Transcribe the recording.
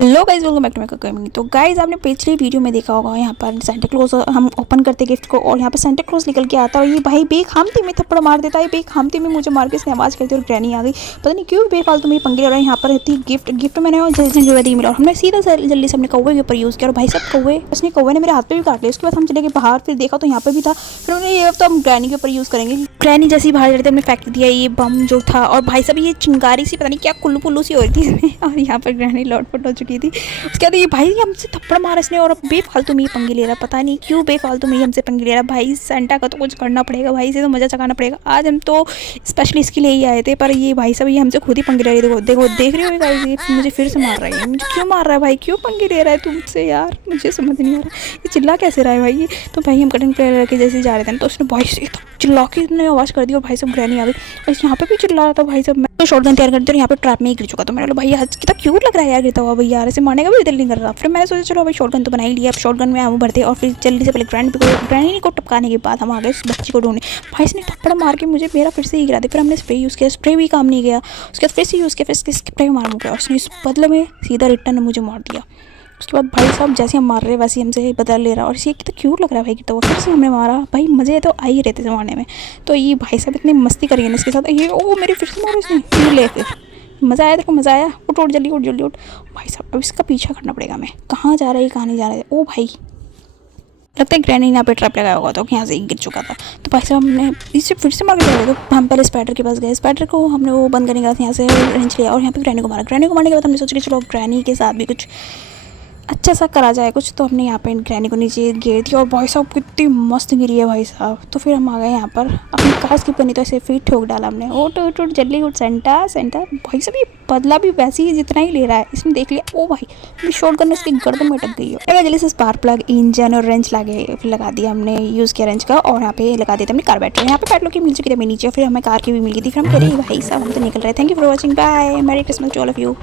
Hello guys, welcome back to my community. तो guys, आपने पिछली वीडियो में देखा होगा यहाँ पर सेंटा क्लॉज हम ओपन करते गिफ्ट को और यहाँ पर सेंटा क्लॉज निकल के आता है और ये भाई बेखामती में थप्पड़ मार देता है। बेखामती में मुझे मार के इसने आवाज़ करती और ग्रैनी आ गई। पता नहीं क्यों बेफालतू में पंगे ले रहा है। यहाँ पर थी गिफ्ट मैंने और जल्दी जो दी मिला और हमने सीधा जल्दी से अपने कौवे के ऊपर यूज़ किया और भाई सब उसने कौवे ने मेरे हाथ पर भी काट लिया। उसके बाद हम चले गए बाहर, फिर देखा तो यहाँ पर भी था। फिर उन्होंने ये तो हम ग्रैनी के ऊपर यूज़ करेंगे। ग्रैनी जैसे ही बाहर जाते हमने फेंक दिया ये बम जो था और भाई सब ये चिंगारी सी पता नहीं क्या कुल्लू पुल्लू सी हो रही थी इसमें और यहाँ पर ग्रैनी लौटपट हो चुकी थी। उसके बाद ये भाई हमसे थप्पड़ मारा इसने और अब बेफालतू में ये पंगे ले रहा। पता नहीं क्यों बेफालतू में हमसे पंगे ले रहा। भाई सेंटा का तो कुछ करना पड़ेगा, भाई से तो मज़ा चकाना पड़ेगा। आज हम तो स्पेशली इसके लिए ही आए थे, पर ये भाई सब ये हमसे खुद ही पंगे ले रहे। देखो देख रहे हो गाइस, ये मुझे फिर से मार रहा है। मुझे क्यों मार रहा है भाई? क्यों पंगे ले रहा है तुमसे यार? मुझे समझ नहीं आ रहा ये चिल्ला कैसे रहा है भाई। ये तो भाई हम कटिंग प्लेयर के जैसे जा रहे थे तो उसने भाई से चिल्ला के इतने आवाज़ कर दी और भाई सब ग्रैनी आ गई और यहाँ पे भी चिल्ला रहा था भाई सब। मैं तो शॉटगन तैयार करती और यहाँ पे ट्रैप में ही गिर चुका। तो मैंने बोला भाई आज कितना क्यूट लग रहा है यार गिरता हुआ। भाई यार ऐसे मारने का भी दिल नहीं कर रहा। फिर मैंने सोचा चलो भाई शॉटगन तो बना ही लिया। अब शॉटगन में आम भरते और फिर जल्दी से पहले ग्रैनी को टपकाने के बाद हम आ गए उस बच्ची को ढूंढने। भाई इसने थप्पड़ मार के मुझे मेरा फिर से ही गिरा दे। फिर हमने स्प्रे यूज़ किया, स्प्रे भी काम नहीं गया। उसके बाद फिर से यूज़ किया, फिर स्प्रे मार गया और उसने इस बदले में सीधा रिटर्न मुझे मार दिया। उसके बाद भाई साहब जैसे हम मार रहे वैसे ही हमसे बदल ले रहा और ये कितना क्यूट लग रहा है भाई। तो फिर से हमने मारा। भाई मज़े तो आ ही रहते थे मारने में। तो ये भाई साहब इतनी मस्ती करी है इसके साथ। ये ओ मेरे फिर से मारा इसने। ले फिर मज़ा आया, देखो मज़ा आया। उठ जल्दी उठ। भाई साहब अब इसका पीछा करना पड़ेगा। मैं कहाँ जा रहा है, कहाँ नहीं जा रहा है। ओ भाई लगता है ग्रैनी यहाँ पे ट्रैप लगाया होगा तो यहाँ से ही गिर चुका था। तो भाई साहब हमने इससे फिर से मार के गए। तो हम पहले स्पाइडर के पास गए, स्पाइडर को हमने वो बंद करने के बाद यहाँ से रेंज लिया और यहाँ पे ग्रैनी को मारा। ग्रैनी को मारने के बाद हमने सोचा कि चलो ग्रैनी के साथ भी कुछ अच्छा सा करा जाए कुछ। तो हमने यहाँ पे ग्रैनी को नीचे गिर दिया और भाई साहब कितनी मस्त गिरी है भाई साहब। तो फिर हम आ गए यहाँ पर अपनी कार स्किप करनी तो ऐसे फिर ठोक डाला हमने। उठ जल्दी उठ सेंटा भाई साहब ये बदला भी वैसे ही जितना ही ले रहा है। इसने देख लिया। ओ भाई शॉटगन में उसकी गर्दन में अटक गई है। फिर जल्दी से स्पार्क प्लग इंजन और रेंच लगा दिया हमने, यूज़ किया रेंच का और यहाँ पे लगा दिया हमने कार बैटरी। यहाँ पे पेट्रोल की मिल चुकी थी हमें नीचे, फिर हमें कार की भी मिल गई थी। फिर हम कह रहे भाई साहब हम तो निकल रहे। Thank you for watching, bye, merry Christmas to all of you.